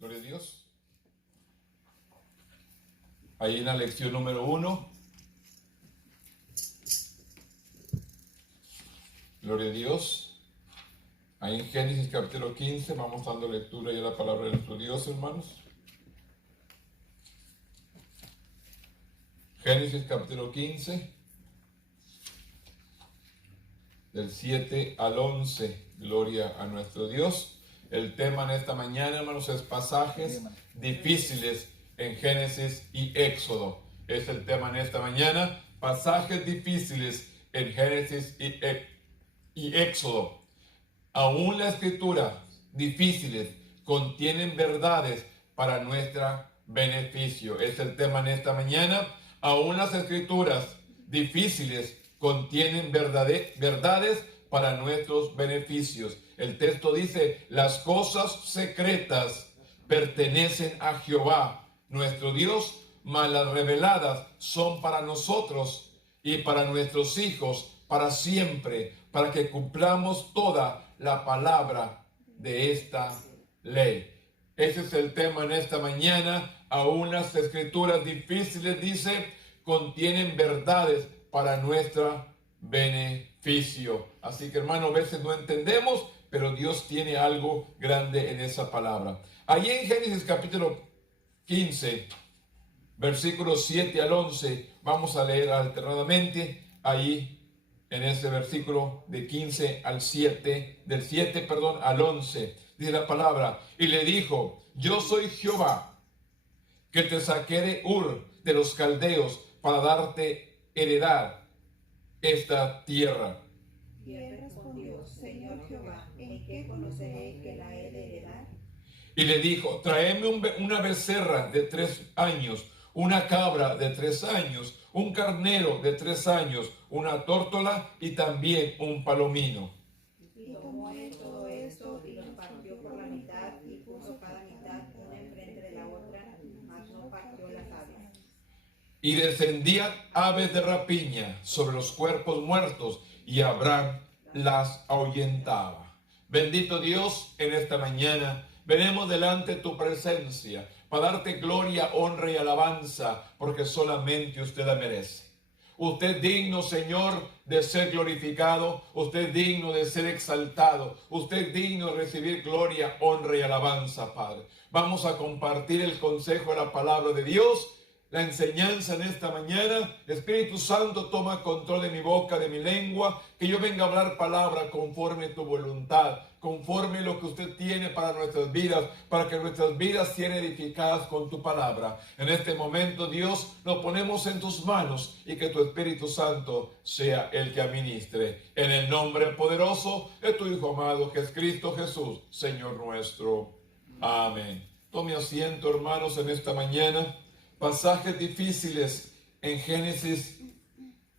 Gloria a Dios. Ahí en la lección número 1. Gloria a Dios. Ahí en Génesis capítulo 15 vamos dando lectura ya a la palabra de nuestro Dios, hermanos. Génesis capítulo 15, del 7 al 11. Gloria a nuestro Dios. El tema en esta mañana, hermanos, es pasajes difíciles en Génesis y Éxodo. Es el tema en esta mañana, pasajes difíciles en Génesis y Éxodo. Aún las escrituras difíciles contienen verdades para nuestro beneficio. Es el tema en esta mañana. Aún las escrituras difíciles contienen verdades para nuestros beneficios. El texto dice: las cosas secretas pertenecen a Jehová, nuestro Dios, mas las reveladas son para nosotros y para nuestros hijos para siempre, para que cumplamos toda la palabra de esta ley. Ese es el tema en esta mañana. Aún las escrituras difíciles, dice, contienen verdades para nuestro beneficio. Así que, hermano, a veces no entendemos, pero Dios tiene algo grande en esa palabra. Allí en Génesis capítulo 15, versículos 7 al 11, vamos a leer alternadamente. Ahí en ese versículo de 15 al 7, del 7, al 11, dice la palabra: y le dijo: yo soy Jehová, que te saqué de Ur de los caldeos para darte heredad esta tierra. Y él respondió: Señor Jehová, ¿en qué conoceré que la he de heredar? Y le dijo: tráeme una becerra de 3 años, una cabra de 3 años, un carnero de 3 años, una tórtola y también un palomino. Y tomó él todo esto y los partió por la mitad y puso cada mitad una enfrente de la otra, mas no partió las aves. Y descendían aves de rapiña sobre los cuerpos muertos, y Abraham las ahuyentaba. Bendito Dios, en esta mañana venimos delante de tu presencia para darte gloria, honra y alabanza, porque solamente usted la merece. Usted es digno, Señor, de ser glorificado. Usted es digno de ser exaltado. Usted es digno de recibir gloria, honra y alabanza, Padre. Vamos a compartir el consejo de la palabra de Dios, la enseñanza en esta mañana. Espíritu Santo, toma control de mi boca, de mi lengua, que yo venga a hablar palabra conforme a tu voluntad, conforme lo que usted tiene para nuestras vidas, para que nuestras vidas sean edificadas con tu palabra. En este momento, Dios, lo ponemos en tus manos y que tu Espíritu Santo sea el que administre. En el nombre poderoso de tu Hijo amado, que es Cristo Jesús, Señor nuestro. Amén. Tome asiento, hermanos, en esta mañana. Pasajes difíciles en Génesis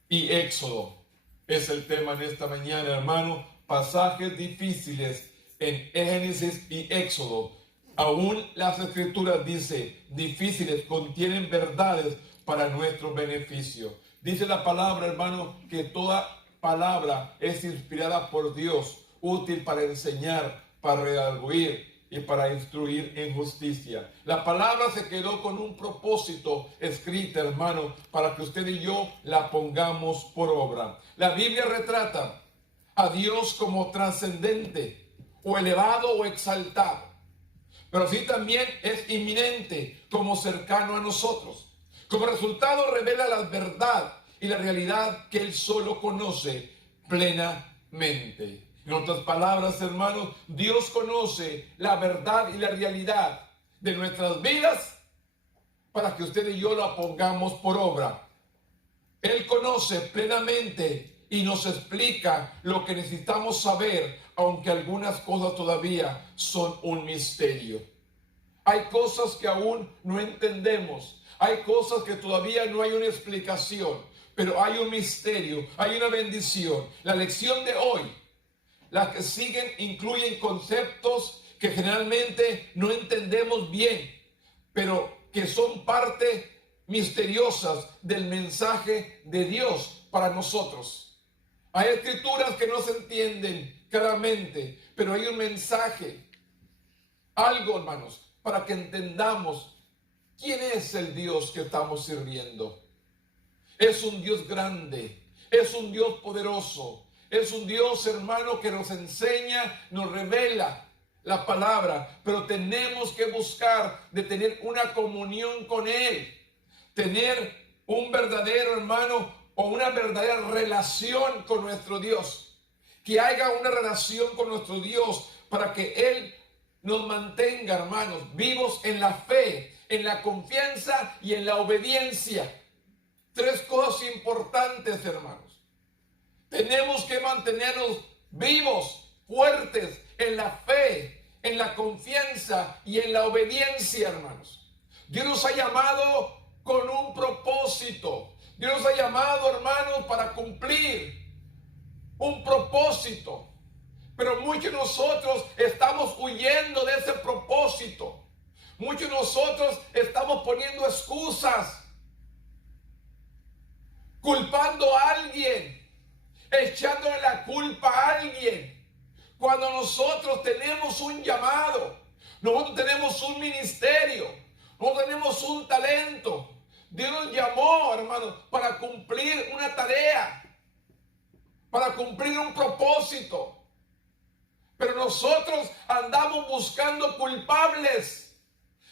y Éxodo es el tema en esta mañana, hermano. Pasajes difíciles en Génesis y Éxodo. Aún las escrituras, dice, difíciles, contienen verdades para nuestro beneficio. Dice la palabra, hermano, que toda palabra es inspirada por Dios, útil para enseñar, para redarguir y para instruir en justicia. La palabra se quedó con un propósito escrita, hermano, para que usted y yo la pongamos por obra. La Biblia retrata a Dios como trascendente, o elevado o exaltado, pero sí también es inminente, como cercano a nosotros. Como resultado revela la verdad y la realidad que Él solo conoce plenamente. En otras palabras, hermanos, Dios conoce la verdad y la realidad de nuestras vidas para que usted y yo la pongamos por obra. Él conoce plenamente y nos explica lo que necesitamos saber, aunque algunas cosas todavía son un misterio. Hay cosas que aún no entendemos. Hay cosas que todavía no hay una explicación, pero hay un misterio, hay una bendición. La lección de hoy, las que siguen, incluyen conceptos que generalmente no entendemos bien, pero que son parte misteriosas del mensaje de Dios para nosotros. Hay escrituras que no se entienden claramente, pero hay un mensaje, algo, hermanos, para que entendamos quién es el Dios que estamos sirviendo. Es un Dios grande, es un Dios poderoso, es un Dios, hermano, que nos enseña, nos revela la palabra, pero tenemos que buscar de tener una comunión con Él, tener un verdadero, hermano, o una verdadera relación con nuestro Dios, que haya una relación con nuestro Dios para que Él nos mantenga, hermanos, vivos en la fe, en la confianza y en la obediencia. Tres cosas importantes, hermanos. Tenemos que mantenernos vivos, fuertes en la fe, en la confianza y en la obediencia, hermanos. Dios nos ha llamado con un propósito. Dios nos ha llamado, hermanos, para cumplir un propósito. Pero muchos de nosotros estamos huyendo de ese propósito. Muchos de nosotros estamos poniendo excusas, culpando a alguien, echándole la culpa a alguien, cuando nosotros tenemos un llamado, nosotros tenemos un ministerio, nosotros tenemos un talento. Dios nos llamó, hermanos, para cumplir una tarea, para cumplir un propósito. Pero nosotros andamos buscando culpables,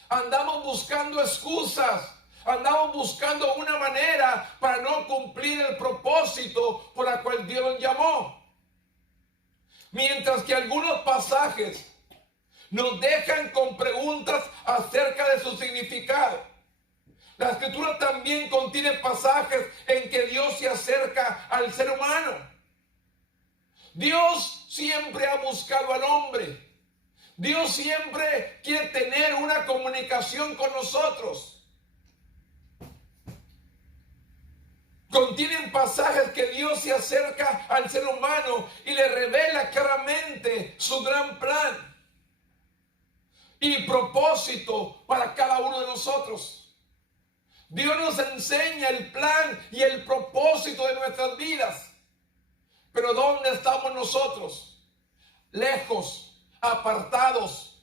andamos buscando excusas, andamos buscando una manera para no cumplir el propósito por el cual Dios nos llamó. Mientras que algunos pasajes nos dejan con preguntas acerca de su significado. La Escritura también contiene pasajes en que Dios se acerca al ser humano. Dios siempre ha buscado al hombre. Dios siempre quiere tener una comunicación con nosotros. Contienen pasajes que Dios se acerca al ser humano y le revela claramente su gran plan y propósito para cada uno de nosotros. Dios nos enseña el plan y el propósito de nuestras vidas. Pero ¿dónde estamos nosotros? Lejos, apartados,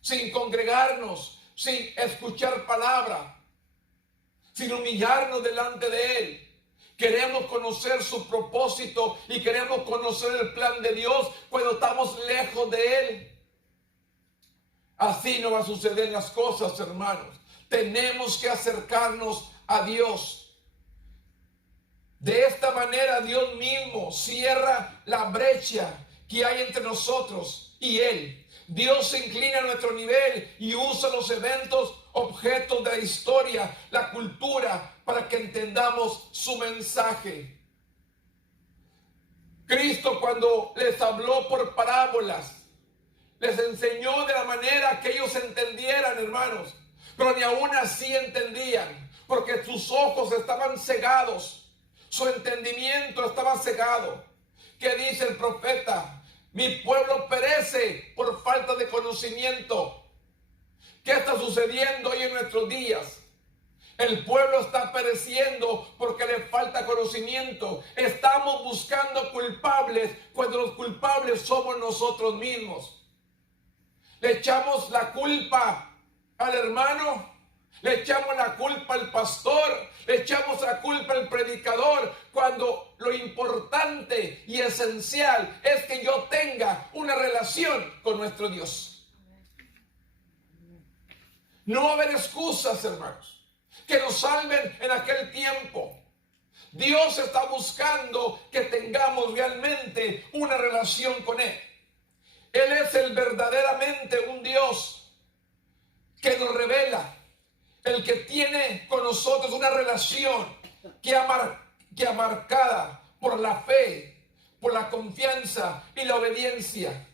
sin congregarnos, sin escuchar palabra, sin humillarnos delante de Él. Queremos conocer su propósito y queremos conocer el plan de Dios cuando estamos lejos de Él. Así no va a suceder las cosas, hermanos. Tenemos que acercarnos a Dios. De esta manera Dios mismo cierra la brecha que hay entre nosotros y Él. Dios se inclina a nuestro nivel y usa los eventos, objetos de la historia, la cultura, para que entendamos su mensaje. Cristo, cuando les habló por parábolas, les enseñó de la manera que ellos entendieran, hermanos. Pero ni aún así entendían, porque sus ojos estaban cegados, su entendimiento estaba cegado. ¿Qué dice el profeta? Mi pueblo perece por falta de conocimiento. ¿Qué está sucediendo hoy en nuestros días? El pueblo está pereciendo porque le falta conocimiento. Estamos buscando culpables cuando los culpables somos nosotros mismos. Le echamos la culpa al hermano, le echamos la culpa al pastor, le echamos la culpa al predicador, cuando lo importante y esencial es que yo tenga una relación con nuestro Dios. No va a haber excusas, hermanos, que nos salven en aquel tiempo. Dios está buscando que tengamos realmente una relación con Él. Él es el verdaderamente un Dios que nos revela, el que tiene con nosotros una relación que marcada por la fe, por la confianza y la obediencia.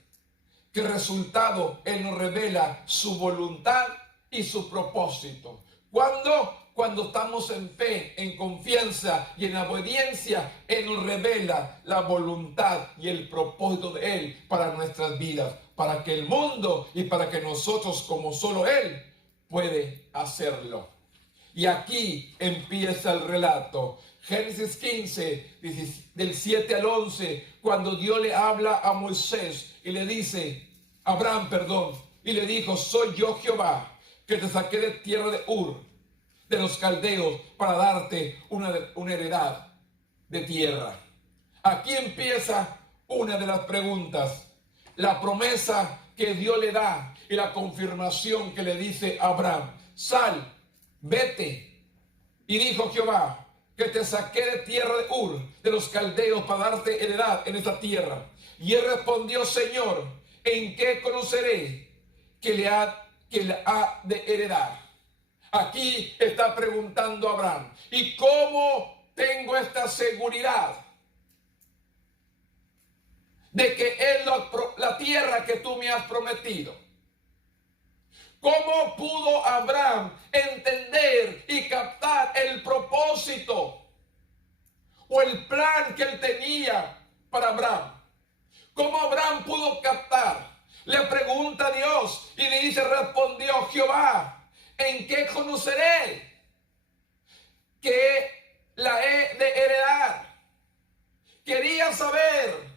Que resultado Él nos revela su voluntad y su propósito. Cuando estamos en fe, en confianza y en obediencia, Él nos revela la voluntad y el propósito de Él para nuestras vidas, para que el mundo y para que nosotros, como solo Él puede hacerlo. Y aquí empieza el relato. Génesis 15, del 7 al 11, cuando Dios le habla a Moisés y le dice, y le dijo: soy yo Jehová, que te saqué de tierra de Ur, de los caldeos, para darte una heredad de tierra. Aquí empieza una de las preguntas, la promesa que Dios le da y la confirmación que le dice a Abraham: sal, vete. Y dijo Jehová, que te saqué de tierra de Ur, de los caldeos, para darte heredad en esta tierra. Y él respondió: Señor, ¿en qué conoceré que le ha de heredar? Aquí está preguntando Abraham: ¿y cómo tengo esta seguridad de que es la tierra que tú me has prometido? ¿Cómo pudo Abraham entender y captar el propósito o el plan que él tenía para Abraham? ¿Cómo Abraham pudo captar? Le pregunta a Dios y le dice: respondió Jehová, ¿en qué conoceré que la he de heredar? Quería saber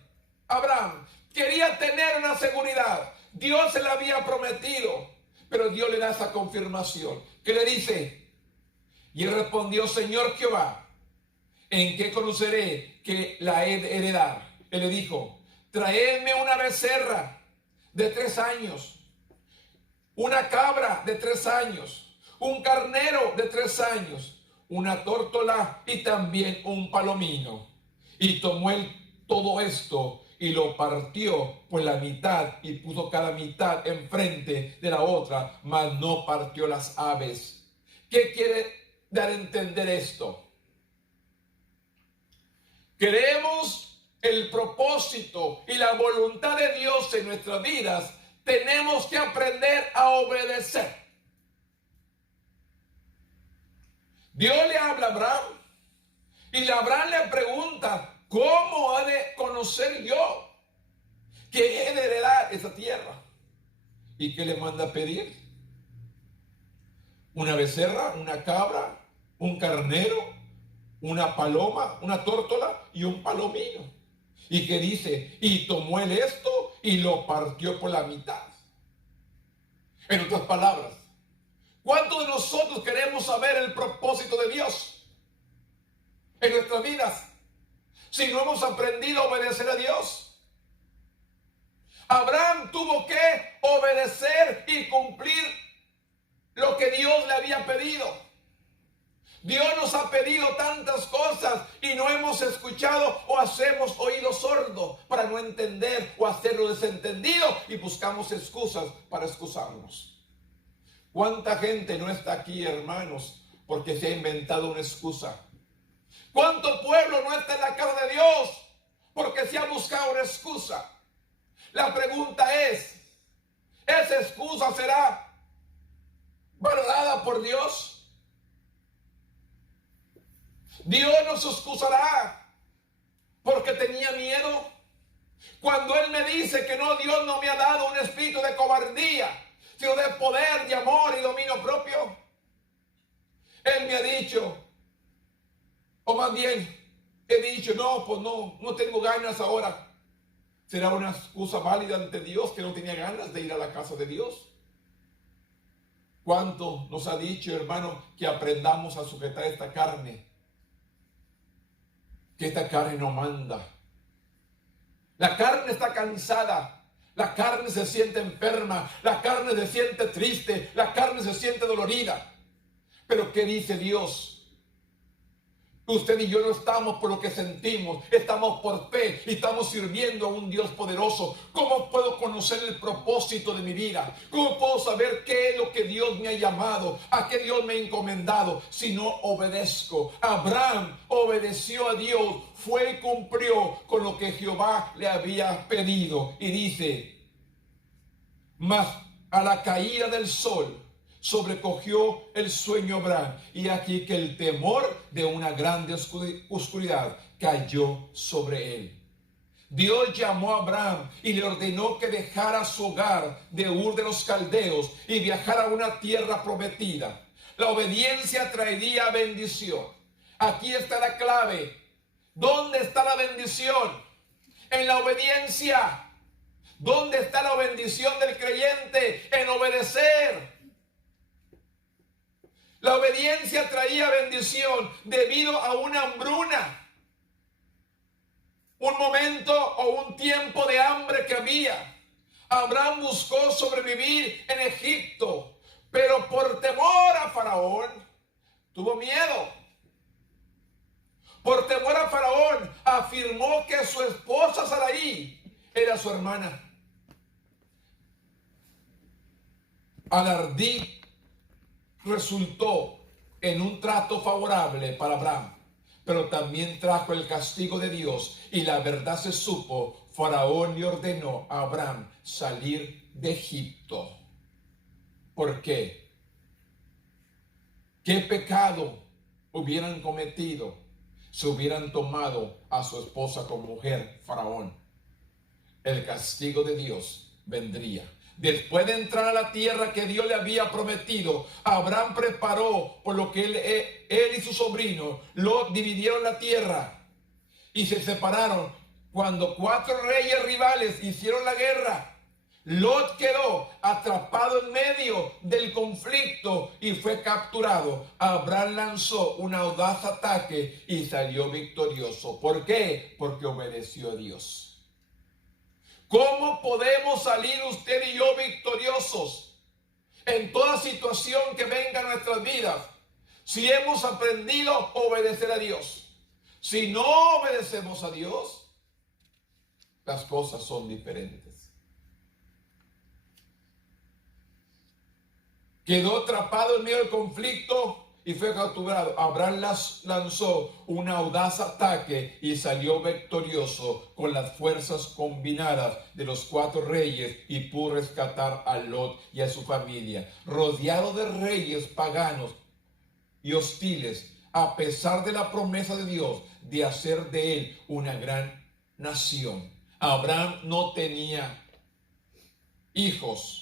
Abraham, quería tener una seguridad. Dios se la había prometido, pero Dios le da esa confirmación. ¿Qué le dice? Y él respondió: Señor Jehová, ¿en qué conoceré que la he de heredar? Él le dijo: traedme una becerra de 3 años, una cabra de 3 años, un carnero de 3 años, una tórtola y también un palomino. Y tomó él todo esto y lo partió por la mitad y puso cada mitad enfrente de la otra, mas no partió las aves. ¿Qué quiere dar a entender esto? Queremos el propósito y la voluntad de Dios en nuestras vidas, tenemos que aprender a obedecer. Dios le habla a Abraham y Abraham le pregunta: ¿cómo he de conocer yo que he de heredar esa tierra? ¿Y qué le manda a pedir? Una becerra, una cabra, un carnero, una paloma, una tórtola y un palomino. ¿Y qué dice? Y tomó él esto y lo partió por la mitad. En otras palabras, ¿cuántos de nosotros queremos saber el propósito de Dios en nuestras vidas si no hemos aprendido a obedecer a Dios? Abraham tuvo que obedecer y cumplir lo que Dios le había pedido. Dios nos ha pedido tantas cosas y no hemos escuchado o hacemos oído sordo para no entender o hacerlo desentendido y buscamos excusas para excusarnos. ¿Cuánta gente no está aquí, hermanos, porque se ha inventado una excusa? ¿Cuánto pueblo no está en la casa de Dios porque se ha buscado una excusa? La pregunta es: ¿esa excusa será valorada por Dios? Dios nos excusará porque tenía miedo. Cuando Él me dice que no, Dios no me ha dado un espíritu de cobardía, sino de poder, de amor y dominio propio. Él me ha dicho, o más bien he dicho: no, pues no tengo ganas ahora. ¿Será una excusa válida ante Dios que no tenía ganas de ir a la casa de Dios? ¿Cuánto nos ha dicho, hermano, que aprendamos a sujetar esta carne? Que esta carne no manda. La carne está cansada. La carne se siente enferma. La carne se siente triste. La carne se siente dolorida. Pero ¿qué dice Dios? Usted y yo no estamos por lo que sentimos, estamos por fe y estamos sirviendo a un Dios poderoso. ¿Cómo puedo conocer el propósito de mi vida? ¿Cómo puedo saber qué es lo que Dios me ha llamado? ¿A qué Dios me ha encomendado? Si no obedezco. Abraham obedeció a Dios, fue y cumplió con lo que Jehová le había pedido. Y dice: mas a la caída del sol sobrecogió el sueño Abraham, y aquí que el temor de una grande oscuridad cayó sobre él. Dios llamó a Abraham y le ordenó que dejara su hogar de Ur de los Caldeos y viajara a una tierra prometida. La obediencia traería bendición. Aquí está la clave. ¿Dónde está la bendición? En la obediencia. ¿Dónde está la bendición del creyente? En obedecer. La obediencia traía bendición debido a una hambruna, un momento o un tiempo de hambre que había. Abraham buscó sobrevivir en Egipto, pero por temor a Faraón, tuvo miedo. Por temor a Faraón, afirmó que su esposa Sarai era su hermana. Al ardid resultó en un trato favorable para Abraham, pero también trajo el castigo de Dios, y la verdad se supo. Faraón le ordenó a Abraham salir de Egipto. ¿Por qué? ¿Qué pecado hubieran cometido si hubieran tomado a su esposa como mujer, Faraón? El castigo de Dios vendría. Después de entrar a la tierra que Dios le había prometido, Abraham preparó, por lo que él y su sobrino Lot dividieron la tierra y se separaron. Cuando 4 reyes rivales hicieron la guerra, Lot quedó atrapado en medio del conflicto y fue capturado. Abraham lanzó un audaz ataque y salió victorioso. ¿Por qué? Porque obedeció a Dios. ¿Cómo podemos salir usted y yo victoriosos en toda situación que venga a nuestras vidas? Si hemos aprendido a obedecer a Dios. Si no obedecemos a Dios, las cosas son diferentes. Quedó atrapado en medio del conflicto y fue capturado. Abraham lanzó un audaz ataque y salió victorioso con las fuerzas combinadas de los 4 reyes y pudo rescatar a Lot y a su familia. Rodeado de reyes paganos y hostiles, a pesar de la promesa de Dios de hacer de él una gran nación, Abraham no tenía hijos.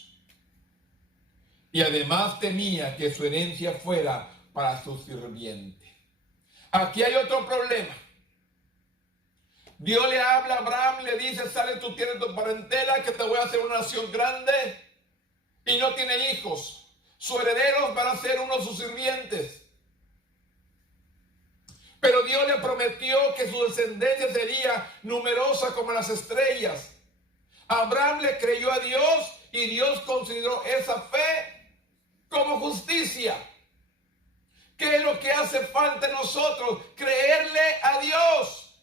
Y además temía que su herencia fuera para su sirviente. Aquí hay otro problema. Dios le habla a Abraham, le dice: sale de tu tierra y tu parentela, que te voy a hacer una nación grande. Y no tiene hijos. Sus herederos van a ser uno de sus sirvientes. Pero Dios le prometió que su descendencia sería numerosa como las estrellas. Abraham le creyó a Dios y Dios consideró esa fe como justicia. ¿Qué es lo que hace falta en nosotros? Creerle a Dios.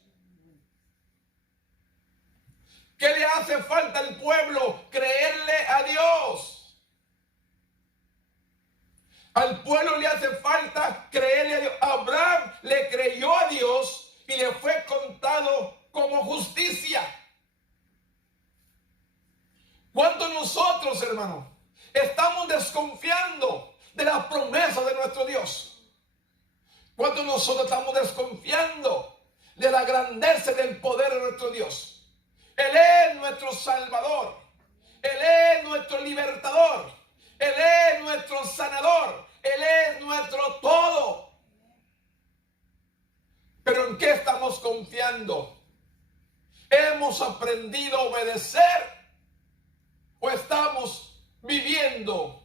¿Qué le hace falta al pueblo? Creerle a Dios. Al pueblo le hace falta creerle a Dios. Abraham le creyó a Dios y le fue contado como justicia. ¿Cuántos nosotros, hermanos, estamos desconfiando de las promesas de nuestro Dios? ¿Cuántos nosotros estamos desconfiando de la grandeza y del poder de nuestro Dios? Él es nuestro Salvador. Él es nuestro libertador. Él es nuestro sanador. Él es nuestro todo. Pero ¿en qué estamos confiando? ¿Hemos aprendido a obedecer? ¿O estamos viviendo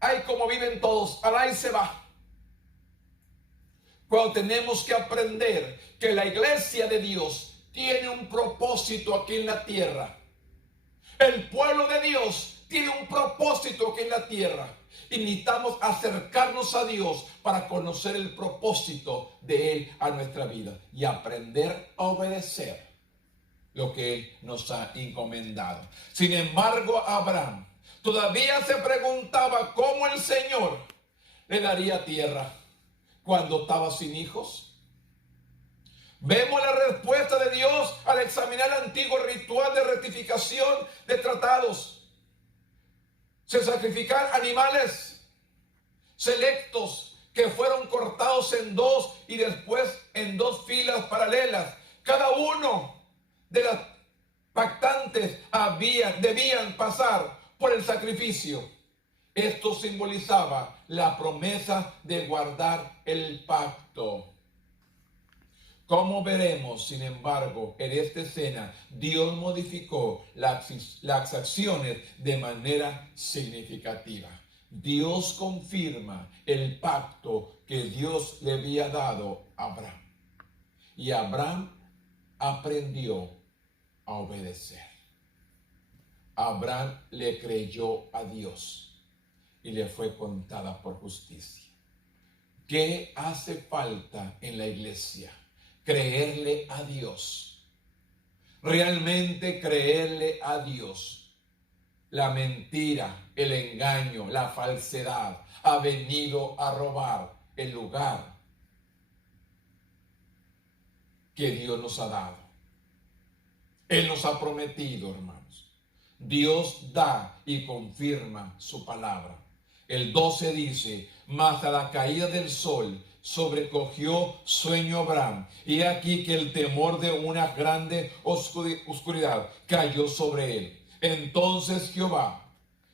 ahí como viven todos? Alá y se va. Cuando tenemos que aprender que la iglesia de Dios tiene un propósito aquí en la tierra. El pueblo de Dios tiene un propósito aquí en la tierra. Y necesitamos acercarnos a Dios para conocer el propósito de Él a nuestra vida y aprender a obedecer lo que Él nos ha encomendado. Sin embargo, Abraham todavía se preguntaba cómo el Señor le daría tierra cuando estaba sin hijos. Vemos la respuesta de Dios al examinar el antiguo ritual de rectificación de tratados. Se sacrificaron animales selectos que fueron cortados en 2 y después en 2 filas paralelas. Cada uno de las pactantes debían pasar por el sacrificio. Esto simbolizaba la promesa de guardar el pacto. Como veremos, sin embargo, en esta escena, Dios modificó las acciones de manera significativa. Dios confirma el pacto que Dios le había dado a Abraham. Y Abraham aprendió a obedecer. Abraham le creyó a Dios y le fue contada por justicia. ¿Qué hace falta en la iglesia? Creerle a Dios. Realmente creerle a Dios. La mentira, el engaño, la falsedad ha venido a robar el lugar que Dios nos ha dado. Él nos ha prometido, hermanos. Dios da y confirma su palabra. El 12 dice: mas a la caída del sol sobrecogió sueño a Abraham, y he aquí que el temor de una grande oscuridad cayó sobre él. Entonces Jehová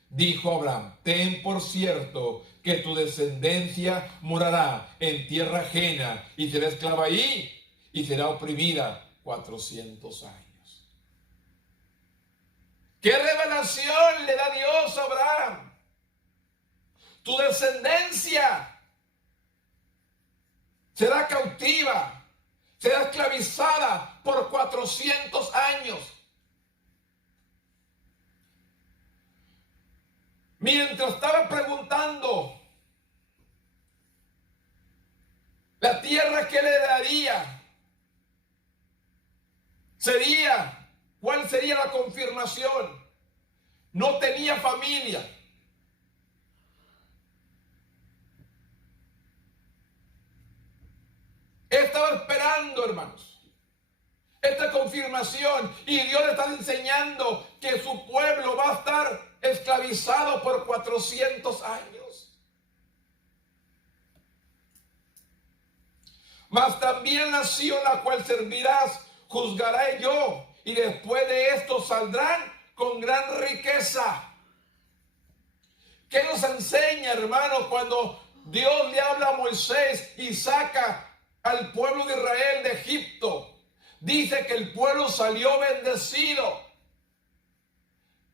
dijo a Abraham: ten por cierto que tu descendencia morará en tierra ajena y será esclava ahí y será oprimida 400 años. ¿Qué revelación le da Dios a Abraham? Tu descendencia será cautiva, será esclavizada por 400 años. Mientras estaba preguntando la tierra que le daría, ¿cuál sería la confirmación? No tenía familia. Estaba esperando, hermanos, esta confirmación, y Dios le está enseñando que su pueblo va a estar esclavizado por 400 años. Mas también nación la cual servirás, juzgaré yo, y después de esto saldrán con gran riqueza. ¿Qué nos enseña, hermanos, cuando Dios le habla a Moisés y saca al pueblo de Israel de Egipto? Dice que el pueblo salió bendecido.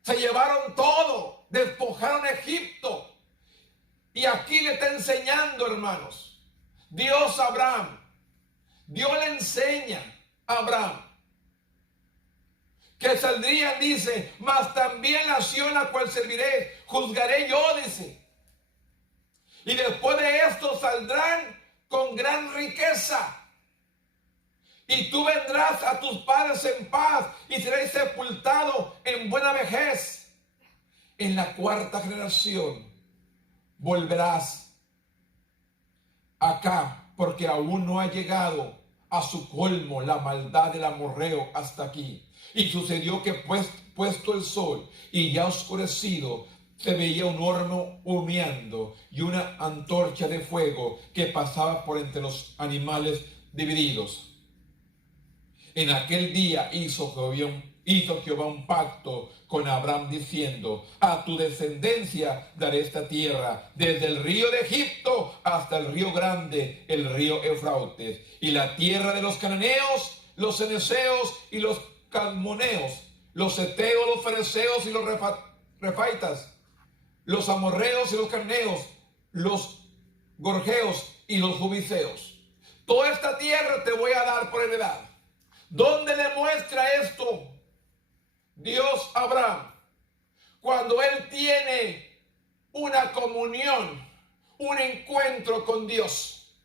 Se llevaron todo, despojaron a Egipto. Y aquí le está enseñando, hermanos, Dios a Abraham. Dios le enseña a Abraham que saldrían, dice, mas también nación a cual serviré, juzgaré yo, dice. Y después de esto saldrán con gran riqueza. Y tú vendrás a tus padres en paz y serás sepultado en buena vejez. En la cuarta generación volverás acá, porque aún no ha llegado a su colmo la maldad del amorreo hasta aquí. Y sucedió que puesto el sol y ya oscurecido, se veía un horno humeando y una antorcha de fuego que pasaba por entre los animales divididos. En aquel día hizo Jehová un pacto con Abraham diciendo: a tu descendencia daré esta tierra, desde el río de Egipto hasta el río grande, el río Eufrates, y la tierra de los cananeos, los ceneseos y los calmoneos, los heteos, los fereceos y los refaitas, los amorreos y los cananeos, los gorgeos y los jubiseos. Toda esta tierra te voy a dar por heredad. ¿Dónde demuestra esto Dios a Abraham? Cuando él tiene una comunión, un encuentro con Dios.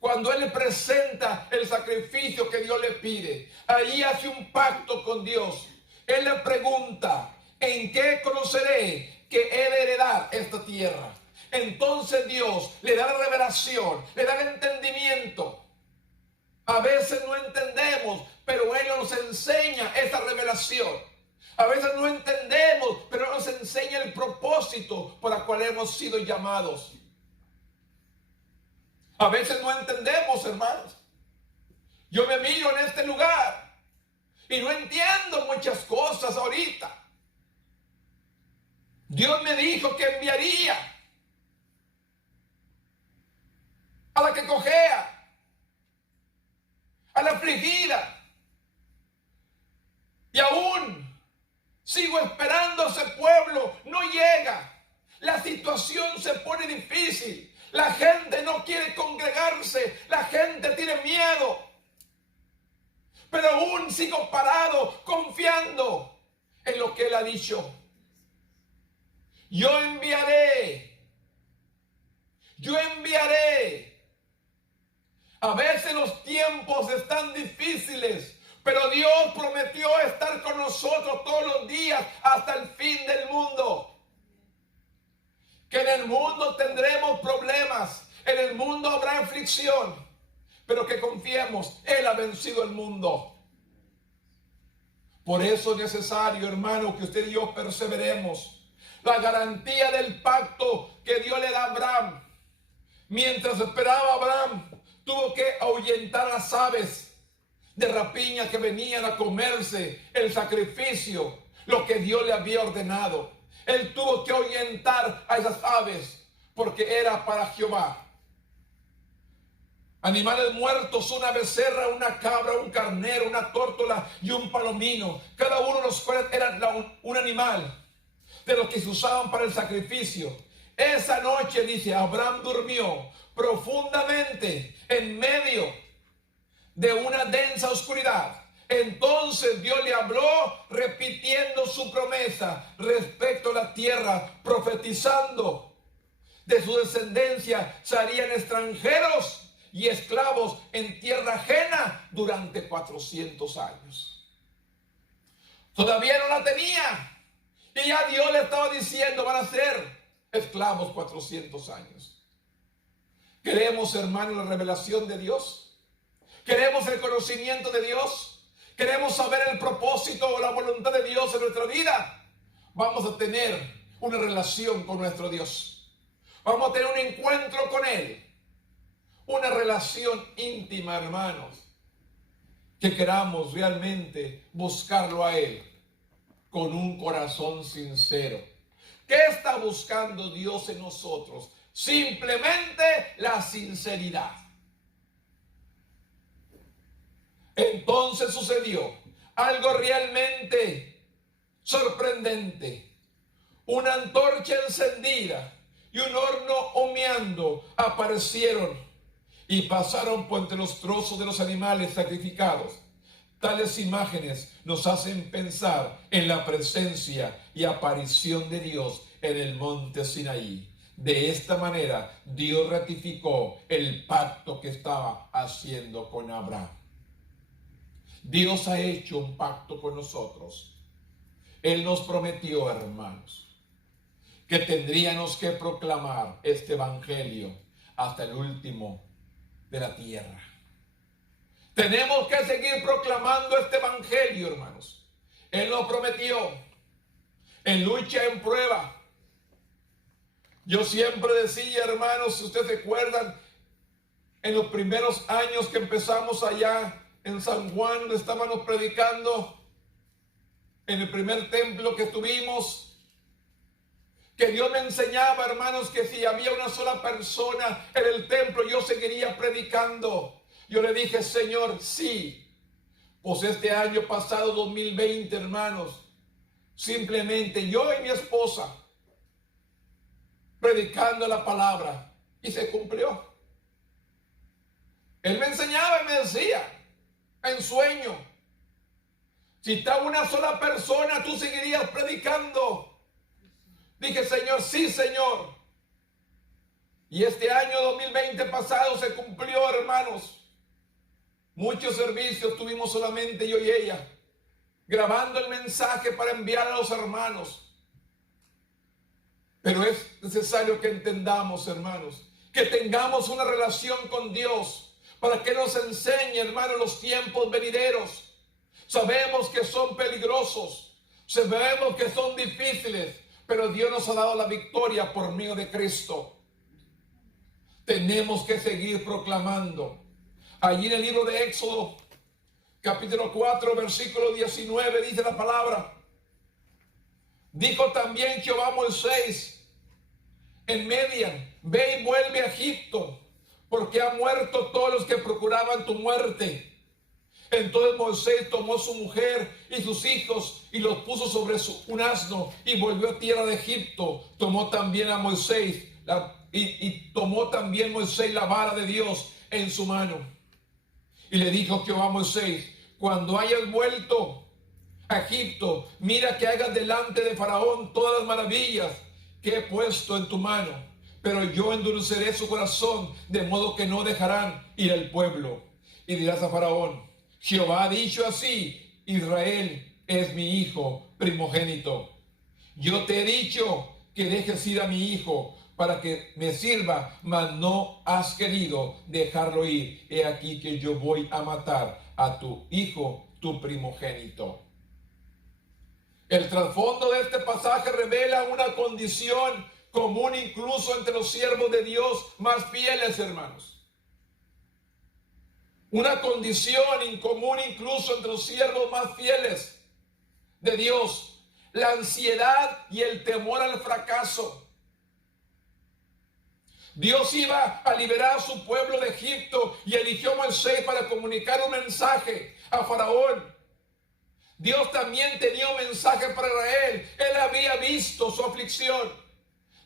Cuando él le presenta el sacrificio que Dios le pide, ahí hace un pacto con Dios. Él le pregunta: ¿en qué conoceré que he de heredar esta tierra? Entonces Dios le da la revelación, le da el entendimiento. A veces no entendemos, pero Él nos enseña esa revelación. A veces no entendemos, pero Él nos enseña el propósito por el cual hemos sido llamados. A veces no entendemos, hermanos. Yo me miro en este lugar y no entiendo muchas cosas ahorita. Dios me dijo que enviaría a la que cojea, a se pone difícil. La gente no quiere congregarse, la gente tiene miedo. Pero aún sigo parado, confiando en lo que Él ha dicho. Yo enviaré. A veces los tiempos están difíciles, pero Dios prometió estar con nosotros todos los días hasta el fin del mundo. Que en el mundo tendremos problemas, en el mundo habrá aflicción, pero que confiemos, Él ha vencido el mundo. Por eso es necesario, hermano, que usted y yo perseveremos. La garantía del pacto que Dios le da a Abraham. Mientras esperaba Abraham, tuvo que ahuyentar a las aves de rapiña que venían a comerse el sacrificio, lo que Dios le había ordenado. Él tuvo que ahuyentar a esas aves porque era para Jehová. Animales muertos, una becerra, una cabra, un carnero, una tórtola y un palomino. Cada uno de los cuales eran un animal de los que se usaban para el sacrificio. Esa noche, dice, Abraham durmió profundamente en medio de una densa oscuridad. Entonces Dios le habló repitiendo su promesa respecto a la tierra, profetizando de su descendencia serían extranjeros y esclavos en tierra ajena durante 400 años. Todavía no la tenía. Y ya Dios le estaba diciendo, van a ser esclavos 400 años. ¿Queremos, hermano, la revelación de Dios? ¿Queremos el conocimiento de Dios? ¿Queremos saber el propósito o la voluntad de Dios en nuestra vida? Vamos a tener una relación con nuestro Dios. Vamos a tener un encuentro con Él. Una relación íntima, hermanos. Que queramos realmente buscarlo a Él con un corazón sincero. ¿Qué está buscando Dios en nosotros? Simplemente la sinceridad. Entonces sucedió algo realmente sorprendente. Una antorcha encendida y un horno humeando aparecieron y pasaron por entre los trozos de los animales sacrificados. Tales imágenes nos hacen pensar en la presencia y aparición de Dios en el monte Sinaí. De esta manera, Dios ratificó el pacto que estaba haciendo con Abraham. Dios ha hecho un pacto con nosotros. Él nos prometió, hermanos, que tendríamos que proclamar este evangelio hasta el último de la tierra. Tenemos que seguir proclamando este evangelio, hermanos. Él lo prometió. En lucha, en prueba. Yo siempre decía, hermanos, si ustedes recuerdan, en los primeros años que empezamos allá en San Juan, estábamos predicando en el primer templo que tuvimos, que Dios me enseñaba, hermanos, que si había una sola persona en el templo, yo seguiría predicando. Yo le dije, Señor, sí. Pues este año pasado, 2020, hermanos, simplemente yo y mi esposa predicando la palabra, y se cumplió. Él me enseñaba y me decía en sueño, si está una sola persona, tú seguirías predicando. Dije, Señor, sí, Señor. Y este año 2020 pasado se cumplió, hermanos. Muchos servicios tuvimos solamente yo y ella, grabando el mensaje para enviar a los hermanos. Pero es necesario que entendamos, hermanos, que tengamos una relación con Dios para que nos enseñe, hermanos, los tiempos venideros. Sabemos que son peligrosos, sabemos que son difíciles, pero Dios nos ha dado la victoria por medio de Cristo. Tenemos que seguir proclamando. Allí en el libro de Éxodo, capítulo 4, versículo 19, dice la palabra. Dijo también Jehová a Moisés en Median, ve y vuelve a Egipto, porque han muerto todos los que procuraban tu muerte. Entonces Moisés tomó su mujer y sus hijos y los puso sobre un asno y volvió a tierra de Egipto. Tomó también a Moisés y tomó también Moisés la vara de Dios en su mano. Y le dijo Jehová a Moisés: cuando hayas vuelto a Egipto, mira que hagas delante de Faraón todas las maravillas que he puesto en tu mano. Pero yo endureceré su corazón, de modo que no dejarán ir al pueblo. Y dirás a Faraón: Jehová ha dicho así: Israel es mi hijo primogénito. Yo te he dicho que dejes ir a mi hijo para que me sirva, mas no has querido dejarlo ir. He aquí que yo voy a matar a tu hijo, tu primogénito. El trasfondo de este pasaje revela una condición común incluso entre los siervos de Dios más fieles, hermanos. Una condición incomún incluso entre los siervos más fieles de Dios: la ansiedad y el temor al fracaso. Dios iba a liberar a su pueblo de Egipto y eligió a Moisés para comunicar un mensaje a Faraón. Dios también tenía un mensaje para Israel. Él había visto su aflicción.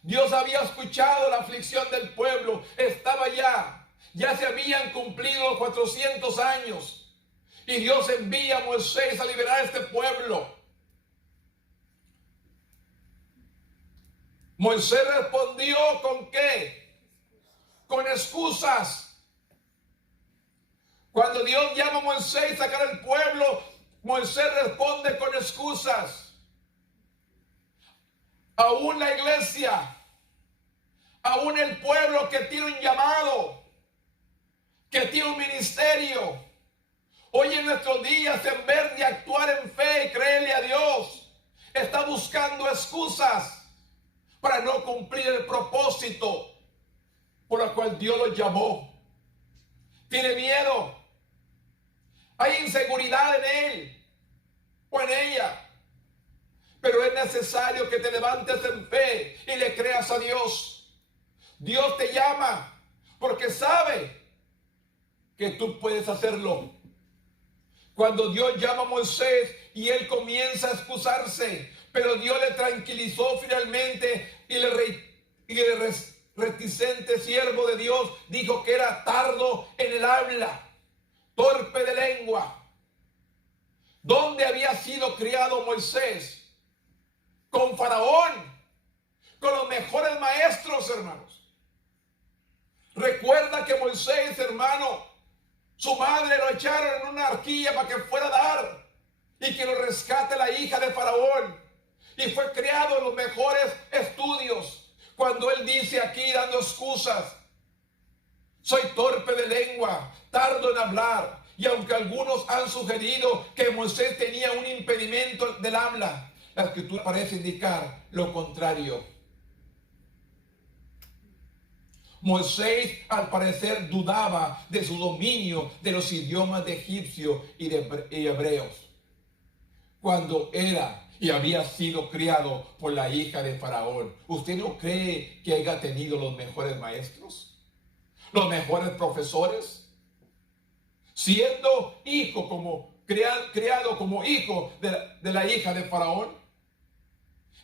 Dios había escuchado la aflicción del pueblo. Estaba ya se habían cumplido los 400 años. Y Dios envía a Moisés a liberar a este pueblo. Moisés respondió ¿con qué? Con excusas. Cuando Dios llama a Moisés a sacar al pueblo, Moisés responde con excusas. Aún la iglesia, aún el pueblo que tiene un llamado, que tiene un ministerio, hoy en nuestros días, en vez de actuar en fe y creerle a Dios, está buscando excusas para no cumplir el propósito por el cual Dios los llamó. Tiene miedo. Hay inseguridad en él o en ella. Pero es necesario que te levantes en fe y le creas a Dios. Dios te llama porque sabe que tú puedes hacerlo. Cuando Dios llama a Moisés y él comienza a excusarse, pero Dios le tranquilizó finalmente y le reticente siervo de Dios dijo que era tardo en el habla, torpe de lengua. ¿Dónde había sido criado Moisés? Con Faraón, con los mejores maestros, hermanos. Recuerda que Moisés, hermano, su madre lo echaron en una arquilla para que fuera a dar y que lo rescate la hija de Faraón. Y fue criado en los mejores estudios. Cuando él dice aquí, dando excusas: soy torpe de lengua, tardo en hablar. Y aunque algunos han sugerido que Moisés tenía un impedimento del habla, la escritura parece indicar lo contrario. Moisés al parecer dudaba de su dominio de los idiomas de egipcio y hebreos, cuando era y había sido criado por la hija de Faraón. ¿Usted no cree que haya tenido los mejores maestros? ¿Los mejores profesores? Siendo hijo criado como hijo de la hija de Faraón.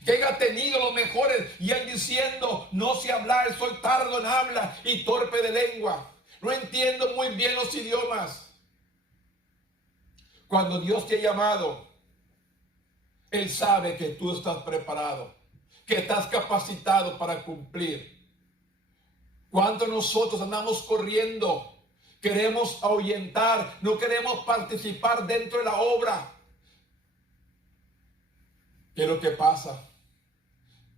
Que haya tenido los mejores y él diciendo: no sé hablar, soy tardo en habla y torpe de lengua. No entiendo muy bien los idiomas. Cuando Dios te ha llamado, Él sabe que tú estás preparado, que estás capacitado para cumplir. ¿Cuántos nosotros andamos corriendo? Queremos ahuyentar, no queremos participar dentro de la obra. ¿Qué es lo que pasa?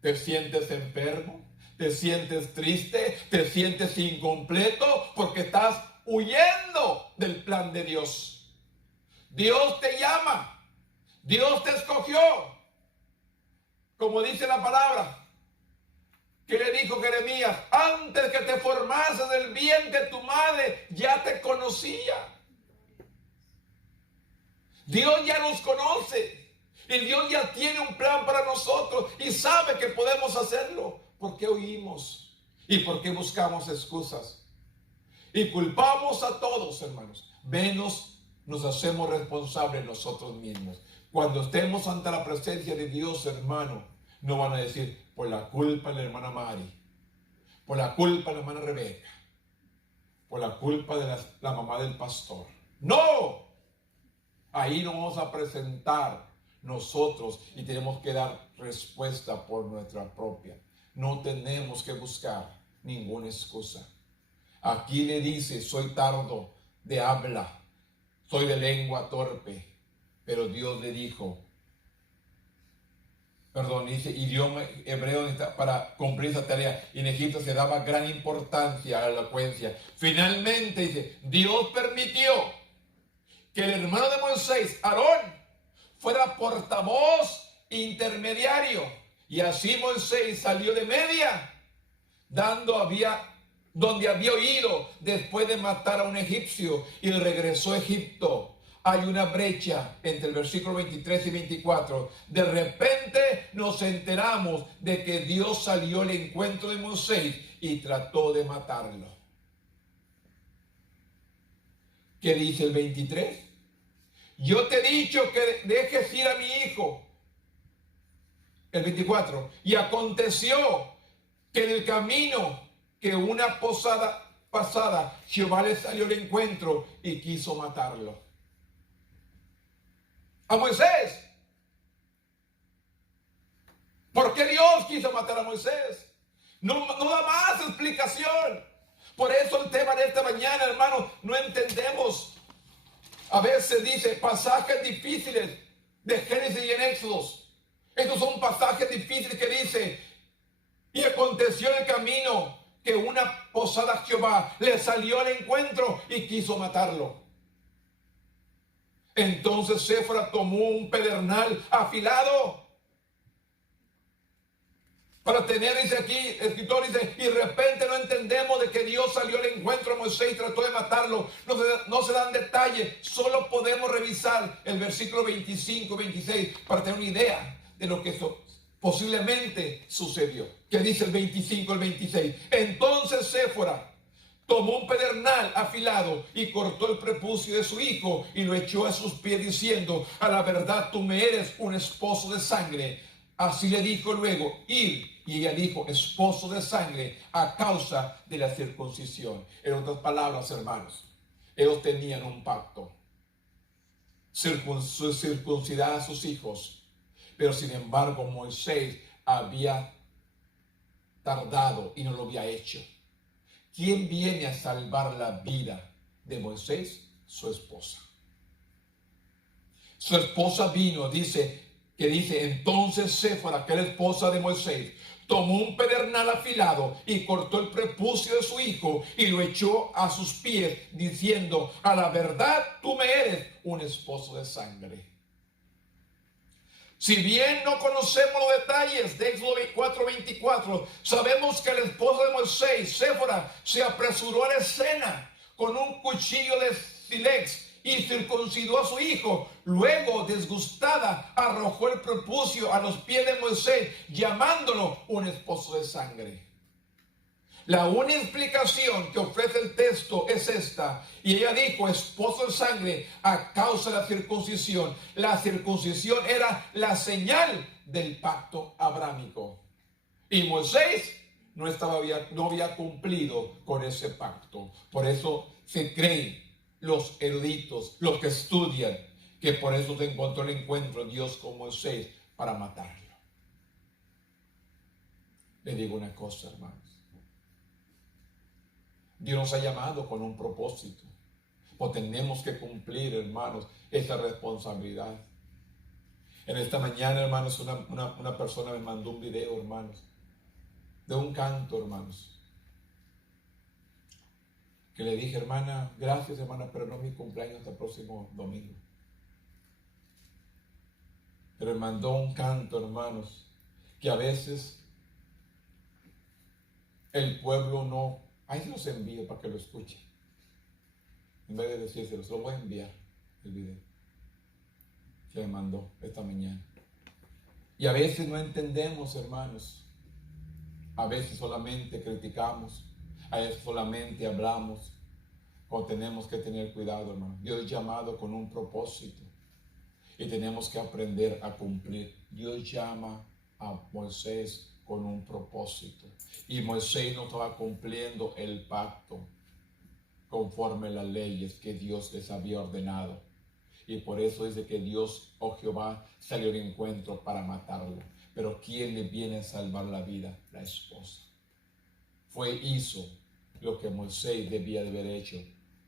¿Te sientes enfermo? ¿Te sientes triste? ¿Te sientes incompleto? Porque estás huyendo del plan de Dios. Dios te llama. Dios te escogió. Como dice la palabra, que le dijo Jeremías: antes que te formases del vientre de tu madre, ya te conocía. Dios ya nos conoce. Y Dios ya tiene un plan para nosotros y sabe que podemos hacerlo. ¿Por qué huimos? ¿Y por qué buscamos excusas? Y culpamos a todos, hermanos. Menos nos hacemos responsables nosotros mismos. Cuando estemos ante la presencia de Dios, hermano, no van a decir: por la culpa de la hermana Mari, por la culpa de la hermana Rebeca, por la culpa de la mamá del pastor. ¡No! Ahí nos vamos a presentar nosotros y tenemos que dar respuesta por nuestra propia. No tenemos que buscar ninguna excusa. Aquí le dice, soy tardo de habla, soy de lengua torpe, pero Dios le dijo, dice idioma hebreo para cumplir esa tarea. Y en Egipto se daba gran importancia a la elocuencia. Finalmente dice, Dios permitió que el hermano de Moisés, Aarón, fuera portavoz intermediario. Y así Moisés salió de Media, donde había oído después de matar a un egipcio, y regresó a Egipto. Hay una brecha entre el versículo 23 y 24. De repente nos enteramos de que Dios salió al encuentro de Moisés y trató de matarlo. ¿Qué dice el 23? Yo te he dicho que dejes ir a mi hijo. El 24. Y aconteció que en el camino que una posada pasada, Jehová le salió al encuentro y quiso matarlo. A Moisés. ¿Por qué Dios quiso matar a Moisés? No da más explicación. Por eso el tema de esta mañana, hermano, no entendemos. A veces dice pasajes difíciles de Génesis y en Éxodos. Estos son pasajes difíciles que dice, y aconteció en el camino que una posada Jehová le salió al encuentro y quiso matarlo. Entonces Séfora tomó un pedernal afilado para tener, dice aquí, el escritor dice, y de repente no entendemos de que Dios salió al encuentro a Moisés y trató de matarlo. No se dan detalles, solo podemos revisar el versículo 25, 26 para tener una idea de lo que posiblemente sucedió. ¿Qué dice el 25, el 26? Entonces Séfora tomó un pedernal afilado y cortó el prepucio de su hijo y lo echó a sus pies diciendo, a la verdad tú me eres un esposo de sangre. Así le dijo luego, ir. Y ella dijo, esposo de sangre a causa de la circuncisión. En otras palabras, hermanos, ellos tenían un pacto. Circuncidar a sus hijos. Pero sin embargo Moisés había tardado y no lo había hecho. ¿Quién viene a salvar la vida de Moisés? Su esposa. Su esposa vino, dice, entonces Séfora, que era esposa de Moisés, tomó un pedernal afilado y cortó el prepucio de su hijo y lo echó a sus pies, diciendo, a la verdad tú me eres un esposo de sangre. Si bien no conocemos los detalles de Éxodo 4:24, sabemos que la esposa de Moisés, Séfora, se apresuró a la escena con un cuchillo de sílex y circuncidó a su hijo. Luego, disgustada, arrojó el prepucio a los pies de Moisés, llamándolo un esposo de sangre. La única explicación que ofrece el texto es esta. Y ella dijo, esposo de sangre, a causa de la circuncisión. La circuncisión era la señal del pacto abrámico. Y Moisés no había cumplido con ese pacto. Por eso se creen los eruditos, los que estudian, que por eso se encontró el encuentro de Dios con Moisés para matarlo. Le digo una cosa, hermanos. Dios nos ha llamado con un propósito. O tenemos que cumplir, hermanos, esa responsabilidad. En esta mañana, hermanos, una persona me mandó un video, hermanos, de un canto, hermanos. Que le dije, hermana, gracias, hermana, pero no es mi cumpleaños hasta el próximo domingo. Pero me mandó un canto, hermanos, que a veces el pueblo no. Ahí se los envío para que lo escuchen. En vez de decírselo, se lo voy a enviar el video que me mandó esta mañana. Y a veces no entendemos, hermanos. A veces solamente criticamos. A veces solamente hablamos. O tenemos que tener cuidado, hermano. Dios es llamado con un propósito. Y tenemos que aprender a cumplir. Dios llama a Moisés con un propósito. Y Moisés no estaba cumpliendo el pacto conforme las leyes que Dios les había ordenado. Y por eso dice que Dios, oh Jehová, salió al encuentro para matarlo. Pero ¿quién le viene a salvar la vida? La esposa. Hizo lo que Moisés debía de haber hecho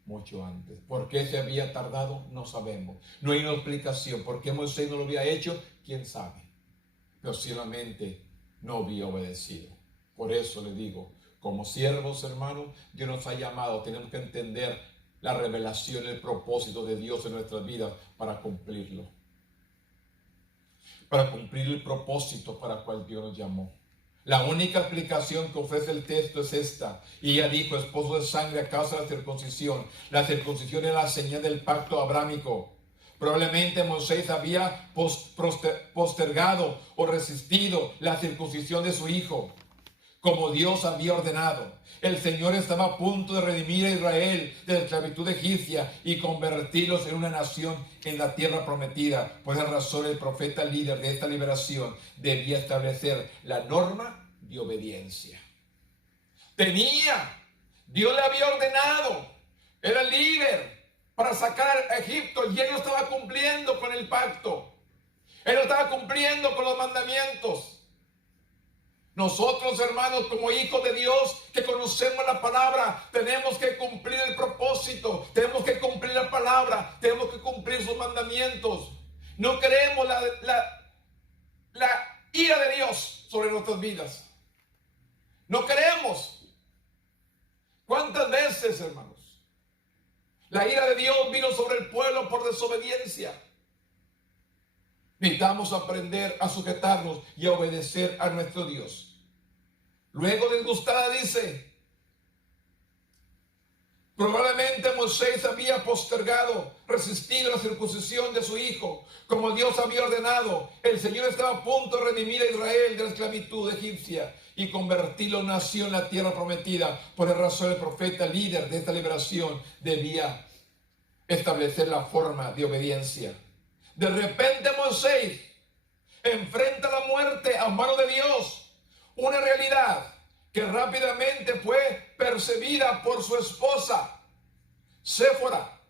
mucho antes. ¿Por qué se había tardado? No sabemos. No hay una explicación. ¿Por qué Moisés no lo había hecho? ¿Quién sabe? Pero solamente no había obedecido. Por eso le digo, como siervos, hermanos, Dios nos ha llamado. Tenemos que entender la revelación, el propósito de Dios en nuestras vidas para cumplirlo. Para cumplir el propósito para el cual Dios nos llamó. La única explicación que ofrece el texto es esta. Y ella dijo, esposo de sangre a causa de la circuncisión. La circuncisión es la señal del pacto abrámico. Probablemente Moisés había postergado o resistido la circuncisión de su hijo, como Dios había ordenado. El Señor estaba a punto de redimir a Israel de la esclavitud egipcia y convertirlos en una nación en la tierra prometida. Por esa razón, el profeta líder de esta liberación debía establecer la norma de obediencia. Dios le había ordenado, era el líder para sacar a Egipto y él no estaba cumpliendo con el pacto. Él no estaba cumpliendo con los mandamientos. Nosotros, hermanos, como hijos de Dios que conocemos la palabra, tenemos que cumplir el propósito, tenemos que cumplir la palabra, tenemos que cumplir sus mandamientos. No queremos la ira de Dios sobre nuestras vidas. No queremos. ¿Cuántas veces, hermanos, la ira de Dios vino sobre el pueblo por desobediencia? Necesitamos aprender a sujetarnos y a obedecer a nuestro Dios. Luego disgustada dice, probablemente Moisés había postergado, resistido la circuncisión de su hijo, como Dios había ordenado. El Señor estaba a punto de redimir a Israel de la esclavitud egipcia y convertirlo en nación en la tierra prometida. Por esa razón, el profeta líder de esta liberación debía establecer la forma de obediencia. De repente Moisés enfrenta la muerte a mano de Dios. Una realidad que rápidamente fue percibida por su esposa, Séfora.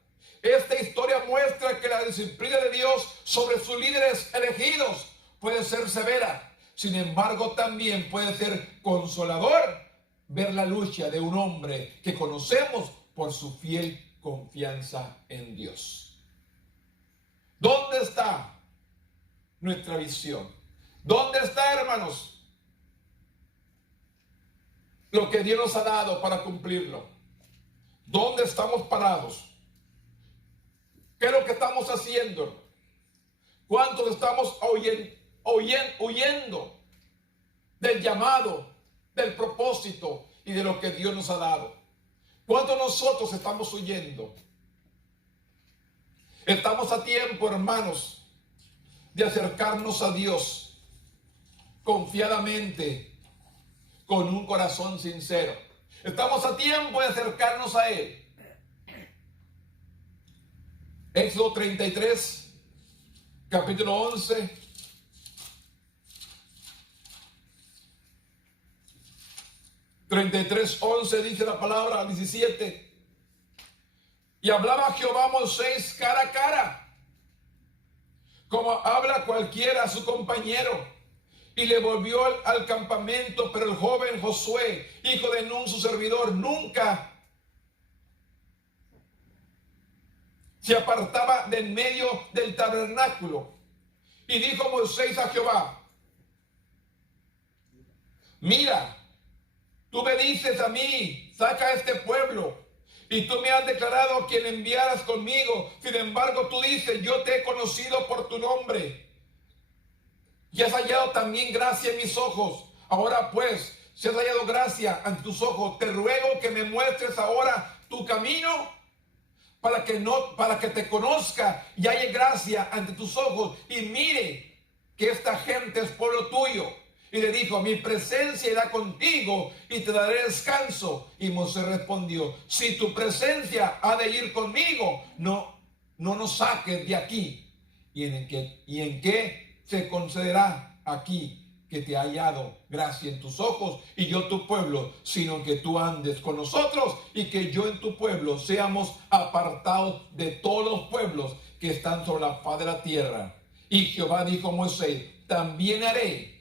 Esta historia muestra que la disciplina de Dios sobre sus líderes elegidos puede ser severa. Sin embargo, también puede ser consolador ver la lucha de un hombre que conocemos por su fiel confianza en Dios. ¿Dónde está nuestra visión? ¿Dónde está, hermanos, lo que Dios nos ha dado para cumplirlo? ¿Dónde estamos parados? ¿Qué es lo que estamos haciendo? ¿Cuántos estamos huyendo del llamado, del propósito y de lo que Dios nos ha dado? ¿Cuántos nosotros estamos huyendo? Estamos a tiempo, hermanos, de acercarnos a Dios confiadamente, con un corazón sincero. Estamos a tiempo de acercarnos a Él. Éxodo 33, capítulo 11. Dice la palabra 17. Y hablaba Jehová a Moisés cara a cara, como habla cualquiera a su compañero. Y le volvió al campamento, pero el joven Josué, hijo de Nun, su servidor, nunca se apartaba de en medio del tabernáculo. Y dijo Moisés a Jehová, mira, tú me dices a mí, saca a este pueblo, y tú me has declarado a quien enviaras conmigo. Sin embargo, tú dices, yo te he conocido por tu nombre, y has hallado también gracia en mis ojos. Ahora pues, si has hallado gracia ante tus ojos, te ruego que me muestres ahora tu camino, para que te conozca y halle gracia ante tus ojos, y mire que esta gente es pueblo tuyo. Y le dijo, mi presencia irá contigo y te daré descanso. Y Moisés respondió, si tu presencia ha de ir conmigo, no nos saques de aquí. ¿Y en qué se concederá aquí que te ha hallado gracia en tus ojos y yo tu pueblo, sino que tú andes con nosotros y que yo en tu pueblo seamos apartados de todos los pueblos que están sobre la faz de la tierra. Y Jehová dijo a Moisés, también haré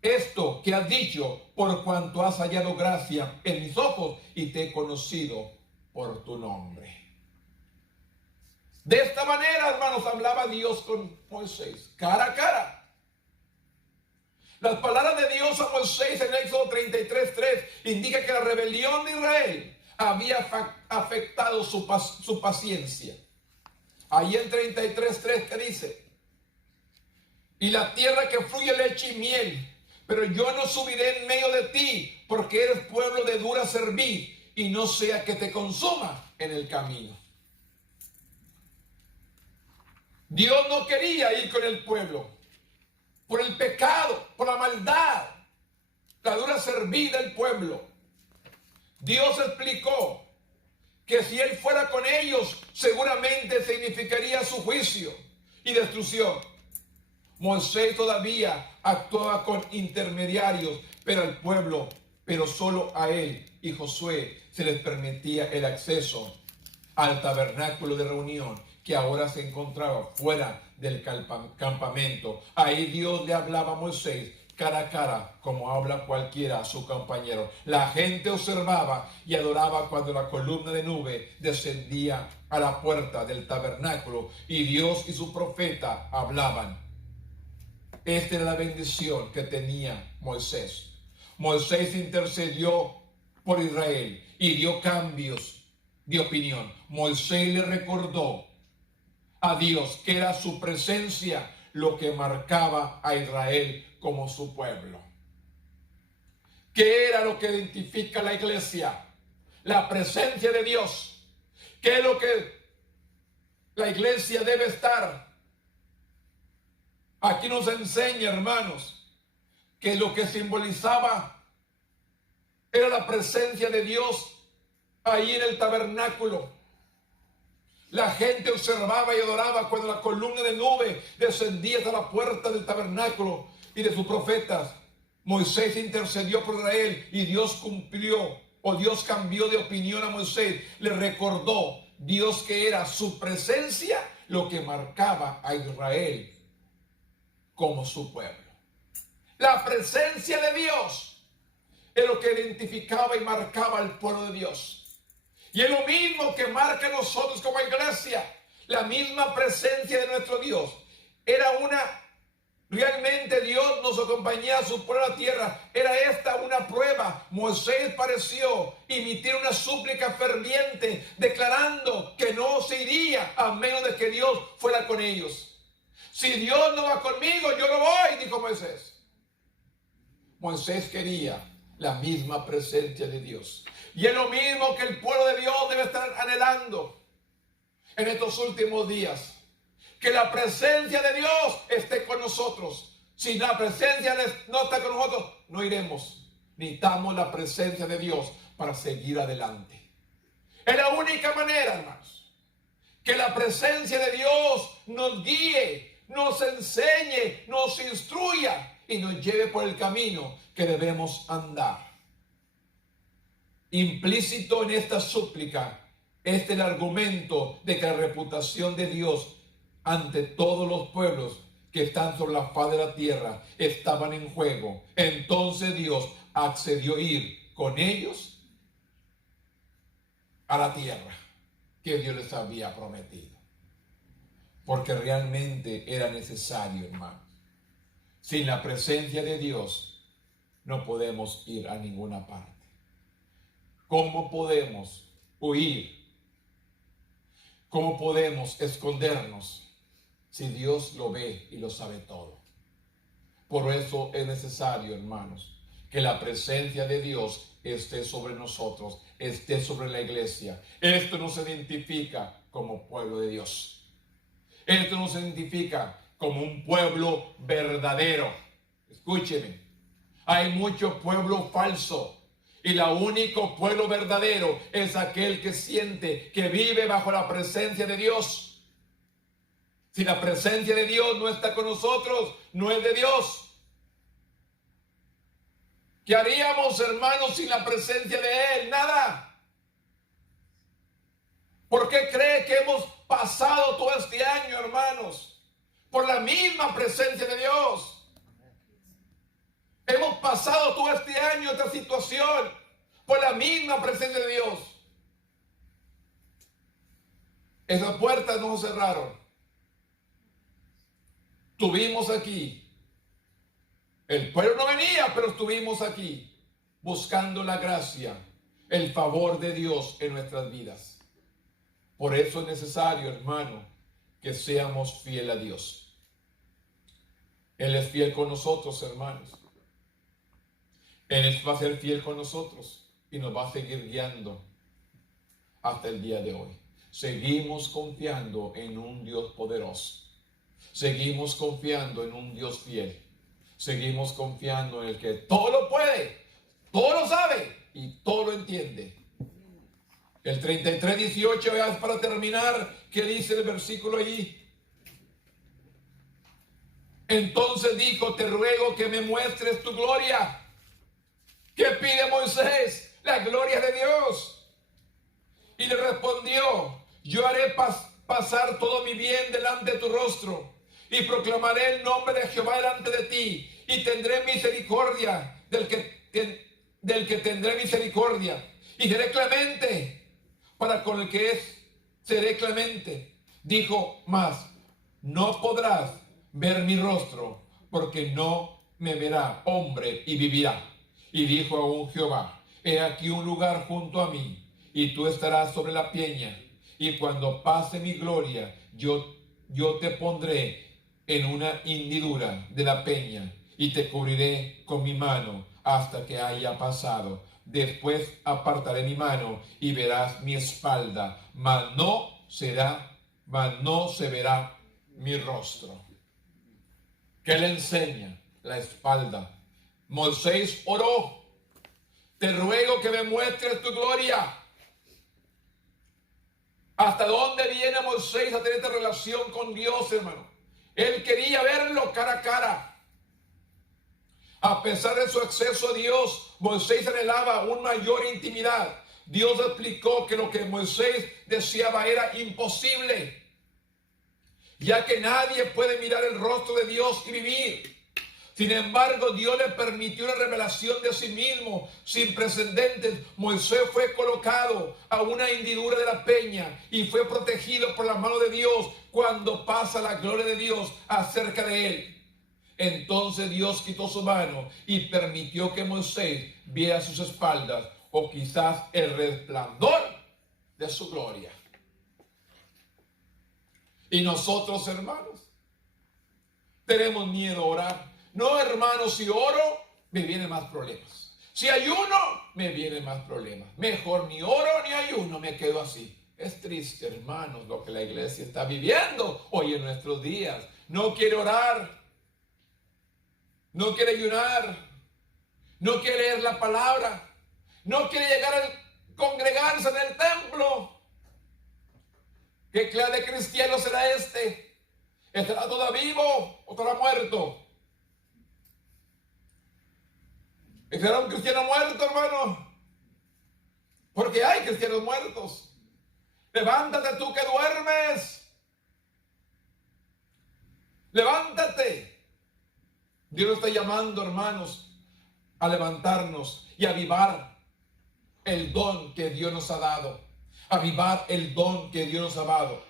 esto que has dicho, por cuanto has hallado gracia en mis ojos y te he conocido por tu nombre. De esta manera, hermanos, hablaba Dios con Moisés, cara a cara. Las palabras de Dios a Moisés en Éxodo 33:3 indica que la rebelión de Israel había afectado su paciencia. Ahí en 33:3 que dice, y la tierra que fluye leche y miel, pero yo no subiré en medio de ti, porque eres pueblo de dura cerviz, y no sea que te consuma en el camino. Dios no quería ir con el pueblo por el pecado, por la maldad, la dura cerviz del pueblo. Dios explicó que si Él fuera con ellos, seguramente significaría su juicio y destrucción. Moisés todavía actuaba con intermediarios, pero al pueblo, pero solo a él y Josué se les permitía el acceso al tabernáculo de reunión, que ahora se encontraba fuera del campamento. Ahí Dios le hablaba a Moisés cara a cara, como habla cualquiera a su compañero. La gente observaba y adoraba cuando la columna de nube descendía a la puerta del tabernáculo y Dios y su profeta hablaban. Esta era la bendición que tenía Moisés. Moisés intercedió por Israel y dio cambios de opinión. Moisés le recordó a Dios que era su presencia lo que marcaba a Israel como su pueblo. ¿Qué era lo que identifica a la iglesia? La presencia de Dios. ¿Qué es lo que la iglesia debe estar? Aquí nos enseña, hermanos, que lo que simbolizaba era la presencia de Dios ahí en el tabernáculo. La gente observaba y adoraba cuando la columna de nube descendía hasta la puerta del tabernáculo y de sus profetas. Moisés intercedió por Israel y Dios cumplió, o Dios cambió de opinión a Moisés. Le recordó Dios que era su presencia lo que marcaba a Israel como su pueblo. La presencia de Dios es lo que identificaba y marcaba al pueblo de Dios. Y es lo mismo que marca a nosotros como iglesia. La misma presencia de nuestro Dios. Realmente Dios nos acompañaba a su pueblo a la tierra. Era esta una prueba. Moisés pareció emitir una súplica ferviente, declarando que no se iría a menos de que Dios fuera con ellos. Si Dios no va conmigo, yo no voy, dijo Moisés. Moisés quería la misma presencia de Dios. Y es lo mismo que el pueblo de Dios debe estar anhelando en estos últimos días. Que la presencia de Dios esté con nosotros. Si la presencia no está con nosotros, no iremos. Necesitamos la presencia de Dios para seguir adelante. Es la única manera, hermanos, que la presencia de Dios nos guíe, nos enseñe, nos instruya y nos lleve por el camino que debemos andar. Implícito en esta súplica es el argumento de que la reputación de Dios ante todos los pueblos que están sobre la faz de la tierra estaban en juego. Entonces Dios accedió a ir con ellos a la tierra que Dios les había prometido. Porque realmente era necesario, hermanos. Sin la presencia de Dios no podemos ir a ninguna parte. ¿Cómo podemos huir? ¿Cómo podemos escondernos si Dios lo ve y lo sabe todo? Por eso es necesario, hermanos, que la presencia de Dios esté sobre nosotros, esté sobre la iglesia. Esto nos identifica como pueblo de Dios. Esto nos identifica como un pueblo verdadero. Escúcheme, hay mucho pueblo falso. Y el único pueblo verdadero es aquel que siente, que vive bajo la presencia de Dios. Si la presencia de Dios no está con nosotros, no es de Dios. ¿Qué haríamos, hermanos, sin la presencia de Él? Nada. ¿Por qué cree que hemos pasado todo este año, hermanos? Por la misma presencia de Dios. Hemos pasado todo este año esta situación por la misma presencia de Dios. Esas puertas no se cerraron. Estuvimos aquí. El pueblo no venía, pero estuvimos aquí buscando la gracia, el favor de Dios en nuestras vidas. Por eso es necesario, hermano, que seamos fieles a Dios. Él es fiel con nosotros, hermanos. Él va a ser fiel con nosotros y nos va a seguir guiando hasta el día de hoy. Seguimos confiando en un Dios poderoso. Seguimos confiando en un Dios fiel. Seguimos confiando en el que todo lo puede, todo lo sabe y todo lo entiende. El 33:18, veas para terminar, ¿qué dice el versículo allí? Entonces dijo, te ruego que me muestres tu gloria. ¿Qué pide Moisés? La gloria de Dios. Y le respondió, yo haré pasar todo mi bien delante de tu rostro y proclamaré el nombre de Jehová delante de ti y tendré misericordia del que tendré misericordia y seré clemente para con el que seré clemente. Dijo más, no podrás ver mi rostro porque no me verá hombre y vivirá. Y dijo aún Jehová, he aquí un lugar junto a mí y tú estarás sobre la peña y cuando pase mi gloria yo te pondré en una hendidura de la peña y te cubriré con mi mano hasta que haya pasado. Después apartaré mi mano y verás mi espalda, mas no se verá mi rostro. ¿Qué le enseña? La espalda. Moisés oró, te ruego que me muestres tu gloria. ¿Hasta dónde viene Moisés a tener esta relación con Dios, hermano? Él quería verlo cara a cara. A pesar de su acceso a Dios, Moisés anhelaba una mayor intimidad. Dios explicó que lo que Moisés deseaba era imposible, ya que nadie puede mirar el rostro de Dios y vivir. Sin embargo, Dios le permitió una revelación de sí mismo sin precedentes. Moisés fue colocado a una hendidura de la peña y fue protegido por la mano de Dios cuando pasa la gloria de Dios acerca de él. Entonces Dios quitó su mano y permitió que Moisés viera sus espaldas o quizás el resplandor de su gloria. Y nosotros, hermanos, tenemos miedo a orar. No, hermanos, si oro, me vienen más problemas. Si ayuno, me vienen más problemas. Mejor ni oro ni ayuno, me quedo así. Es triste, hermanos, lo que la iglesia está viviendo hoy en nuestros días. No quiere orar, no quiere ayunar, no quiere leer la palabra, no quiere llegar a congregarse en el templo. ¿Qué clase de cristiano será este? ¿Estará todavía vivo o estará muerto? ¿Será un cristiano muerto, hermano? Porque hay cristianos muertos. Levántate tú que duermes. Levántate. Dios nos está llamando, hermanos, a levantarnos y a avivar el don que Dios nos ha dado. Avivar el don que Dios nos ha dado.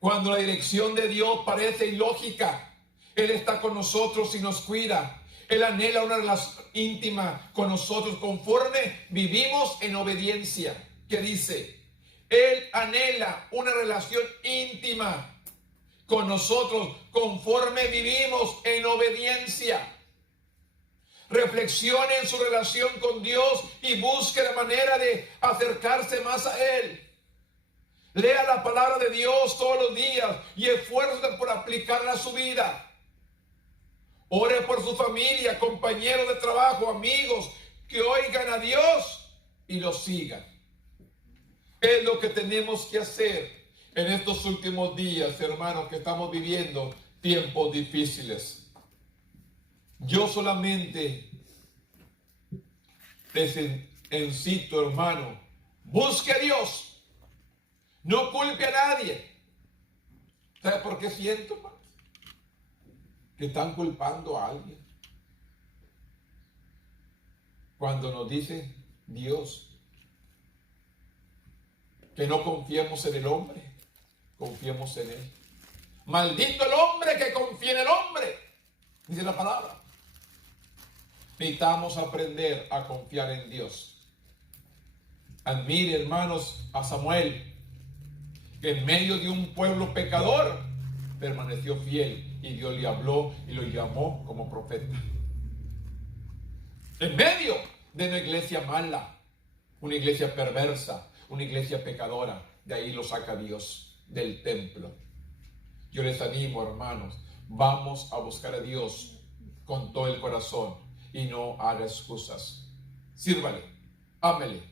Cuando la dirección de Dios parece ilógica, Él está con nosotros y nos cuida. Él anhela una relación íntima con nosotros conforme vivimos en obediencia. ¿Qué dice? Él anhela una relación íntima con nosotros conforme vivimos en obediencia. Reflexione en su relación con Dios y busque la manera de acercarse más a Él. Lea la palabra de Dios todos los días y esfuércese por aplicarla a su vida. Ore por su familia, compañeros de trabajo, amigos, que oigan a Dios y lo sigan. Es lo que tenemos que hacer en estos últimos días, hermanos, que estamos viviendo tiempos difíciles. Yo solamente te incito, hermano, busque a Dios. No culpe a nadie. ¿Sabe por qué siento, hermano? Que están culpando a alguien. Cuando nos dice Dios que no confiemos en el hombre, confiemos en Él. Maldito el hombre que confía en el hombre, dice la palabra. Necesitamos aprender a confiar en Dios. Admire, hermanos, a Samuel, que en medio de un pueblo pecador permaneció fiel y Dios le habló y lo llamó como profeta. En medio de una iglesia mala, una iglesia perversa, una iglesia pecadora, de ahí lo saca Dios, del templo. Yo les animo, hermanos, vamos a buscar a Dios con todo el corazón y no haga excusas. Sírvale, ámele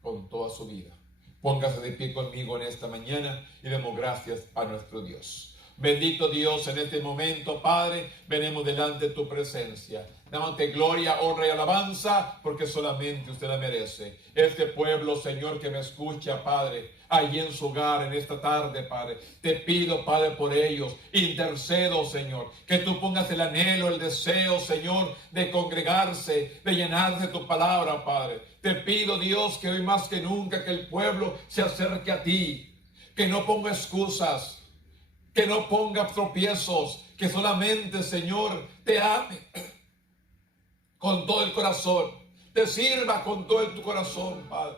con toda su vida. Póngase de pie conmigo en esta mañana y demos gracias a nuestro Dios. Bendito Dios, en este momento, Padre, venimos delante de tu presencia. Dándote gloria, honra y alabanza, porque solamente usted la merece. Este pueblo, Señor, que me escucha, Padre, allí en su hogar, en esta tarde, Padre, te pido, Padre, por ellos. Intercedo, Señor, que tú pongas el anhelo, el deseo, Señor, de congregarse, de llenarse de tu palabra, Padre. Te pido, Dios, que hoy más que nunca, que el pueblo se acerque a ti, que no ponga excusas, que no ponga tropiezos, que solamente, Señor, te ame con todo el corazón, te sirva con todo tu corazón, Padre.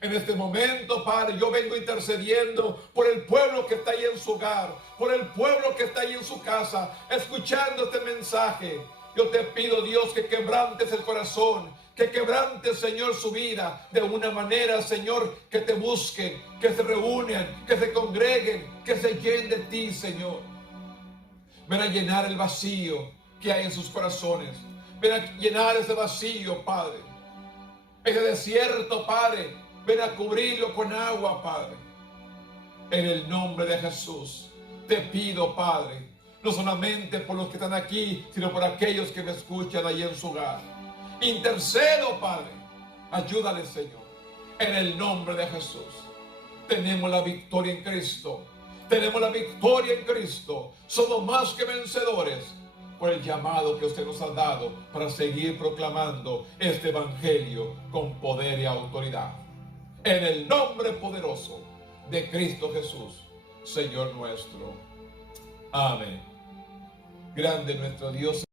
En este momento, Padre, yo vengo intercediendo por el pueblo que está ahí en su hogar, por el pueblo que está ahí en su casa, escuchando este mensaje. Yo te pido, Dios, que quebrantes el corazón, que quebrantes, Señor, su vida de una manera, Señor, que te busquen, que se reúnan, que se congreguen, que se llenen de ti, Señor. Ven a llenar el vacío que hay en sus corazones. Ven a llenar ese vacío, Padre. Ese desierto, Padre, ven a cubrirlo con agua, Padre. En el nombre de Jesús, te pido, Padre, no solamente por los que están aquí, sino por aquellos que me escuchan allí en su hogar. Intercedo, Padre. Ayúdale, Señor. En el nombre de Jesús. Tenemos la victoria en Cristo. Tenemos la victoria en Cristo. Somos más que vencedores por el llamado que usted nos ha dado para seguir proclamando este evangelio con poder y autoridad. En el nombre poderoso de Cristo Jesús, Señor nuestro. Amén. Grande nuestro Dios.